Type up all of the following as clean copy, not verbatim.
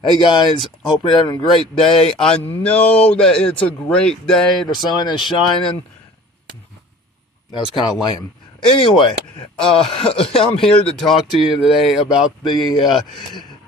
Hey guys, hope you're having a great day. I know that it's a great day. The sun is shining. That was kind of lame. Anyway, I'm here to talk to you today about the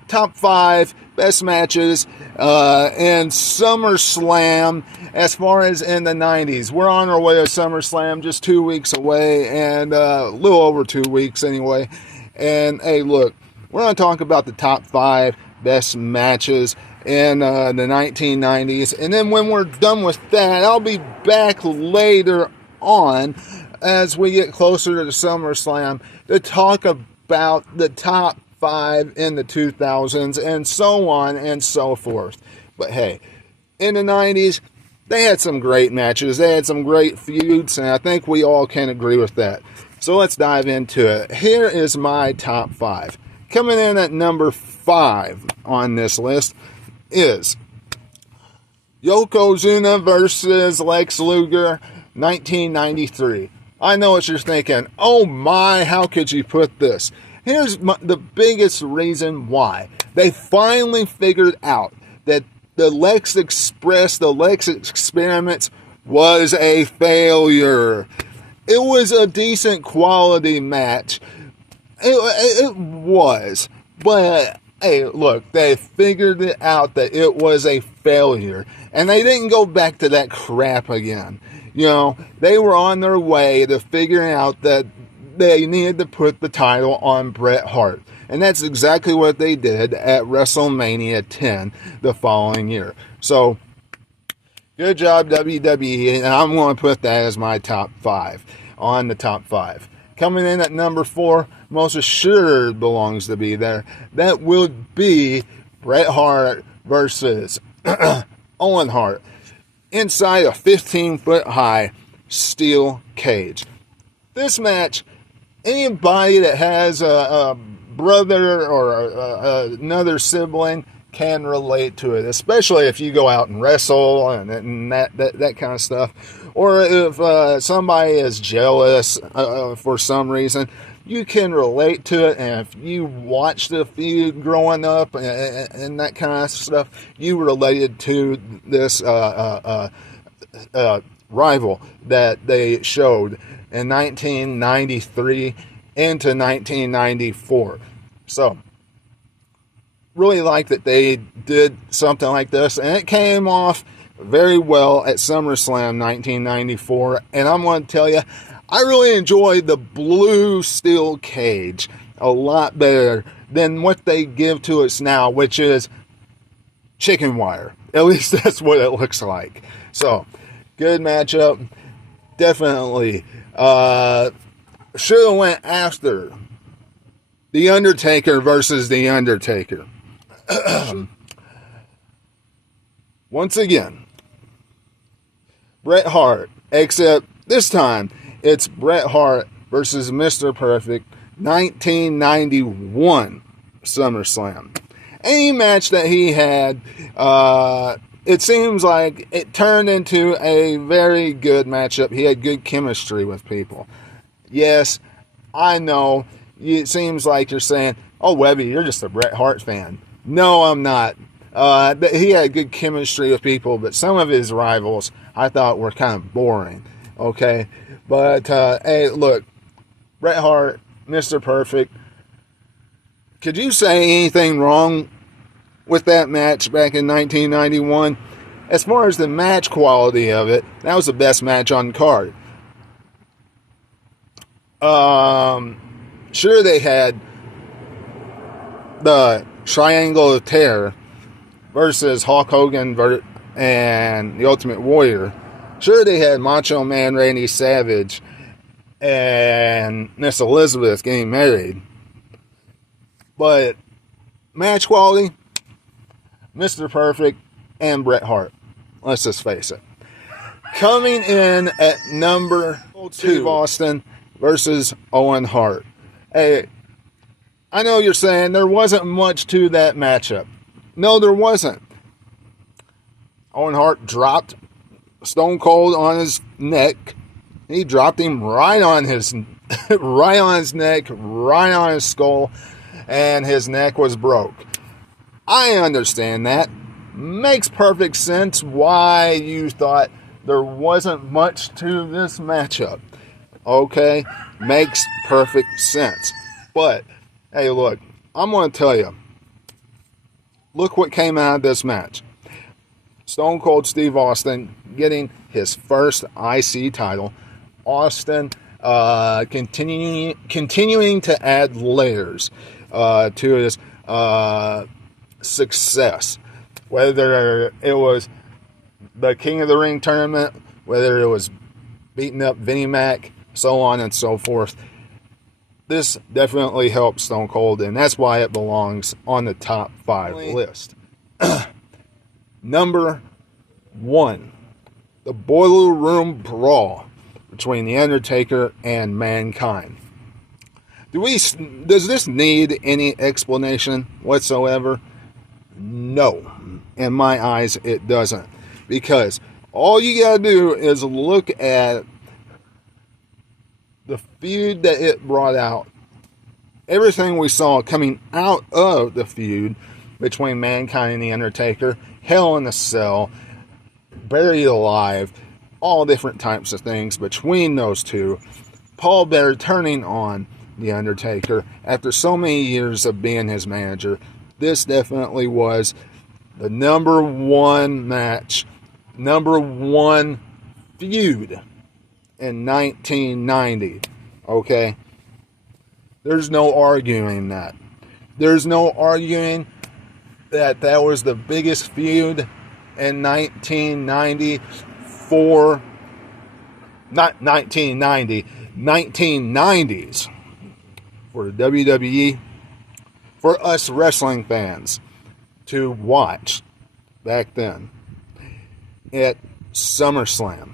top 5 best matches in SummerSlam as far as in the 90s. We're on our way to SummerSlam, just 2 weeks away, and a little over 2 weeks anyway. And hey, look, we're going to talk about the top 5 best matches in the 1990s. And then when we're done with that, I'll be back later on as we get closer to the SummerSlam to talk about the top 5 in the 2000s and so on and so forth. But hey, in the 90s, they had some great matches. They had some great feuds, and I think we all can agree with that. So let's dive into it. Here is my top 5. Coming in at number 5 on this list is Yokozuna versus Lex Luger, 1993. I know what you're thinking. Oh my, how could you put this? Here's the biggest reason why. They finally figured out that the Lex Express, the Lex Experiments, was a failure. It was a decent quality match. It was. But, hey, look, they figured it out that it was a failure. And they didn't go back to that crap again. You know, they were on their way to figuring out that they needed to put the title on Bret Hart. And that's exactly what they did at WrestleMania 10 the following year. So, good job, WWE. And I'm going to put that as my top 5 on the top 5. Coming in at number 4, most assured belongs to be there. That would be Bret Hart versus Owen Hart inside a 15-foot high steel cage. This match, anybody that has a brother or another sibling can relate to it, especially if you go out and wrestle and that kind of stuff. Or if somebody is jealous for some reason, you can relate to it. And if you watched the feud growing up and that kind of stuff, you related to this rival that they showed in 1993 into 1994. So, really like that they did something like this, and it came off very well at SummerSlam 1994. And I'm going to tell you, I really enjoyed the blue steel cage a lot better than what they give to us now, which is chicken wire. At least that's what it looks like. So, good matchup. Definitely should have went after The Undertaker versus The Undertaker. Once again, Bret Hart, except this time it's Bret Hart versus Mr. Perfect, 1991 SummerSlam. Any match that he had, it seems like it turned into a very good matchup. He had good chemistry with people. Yes, I know, it seems like you're saying, oh, Webby, you're just a Bret Hart fan. No, I'm not. He had good chemistry with people, but some of his rivals I thought were kind of boring. Okay? But, hey, look, Bret Hart, Mr. Perfect, could you say anything wrong with that match back in 1991? As far as the match quality of it, that was the best match on the card. Sure, they had the Triangle of Terror versus Hulk Hogan and the Ultimate Warrior. Sure, they had Macho Man Randy Savage and Miss Elizabeth getting married. But match quality, Mr. Perfect and Bret Hart. Let's just face it. Coming in at number 2, Austin versus Owen Hart. Hey, I know you're saying there wasn't much to that matchup. No, there wasn't. Owen Hart dropped Stone Cold on his neck. He dropped him right on his neck, right on his skull, and his neck was broke. I understand that. Makes perfect sense why you thought there wasn't much to this matchup. Okay? Makes perfect sense. But, hey, look, I'm going to tell you. Look what came out of this match. Stone Cold Steve Austin getting his first IC title. Austin continuing to add layers to his success. Whether it was the King of the Ring tournament, whether it was beating up Vinnie Mac, so on and so forth. This definitely helps Stone Cold, and that's why it belongs on the top 5 list. Number 1, the Boiler Room Brawl between The Undertaker and Mankind. Does this need any explanation whatsoever? No. In my eyes, it doesn't. Because all you gotta do is look at the feud that it brought out. Everything we saw coming out of the feud between Mankind and The Undertaker, Hell in a Cell, Buried Alive, all different types of things between those two. Paul Bearer turning on The Undertaker after so many years of being his manager. This definitely was the number 1 match, number 1 feud in 1990. Okay? There's no arguing that. There's no arguing that that was the biggest feud in 1990 for, not 1990, 1990s for the WWE, for us wrestling fans to watch back then at SummerSlam.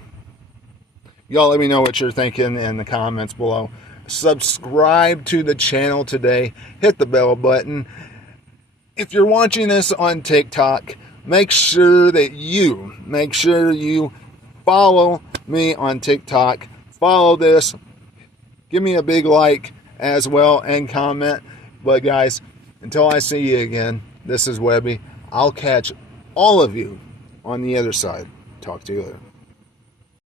Y'all let me know what you're thinking in the comments below. Subscribe to the channel today. Hit the bell button. If you're watching this on TikTok, make sure you follow me on TikTok. Follow this. Give me a big like as well and comment. But guys, until I see you again, this is Webby. I'll catch all of you on the other side. Talk to you later.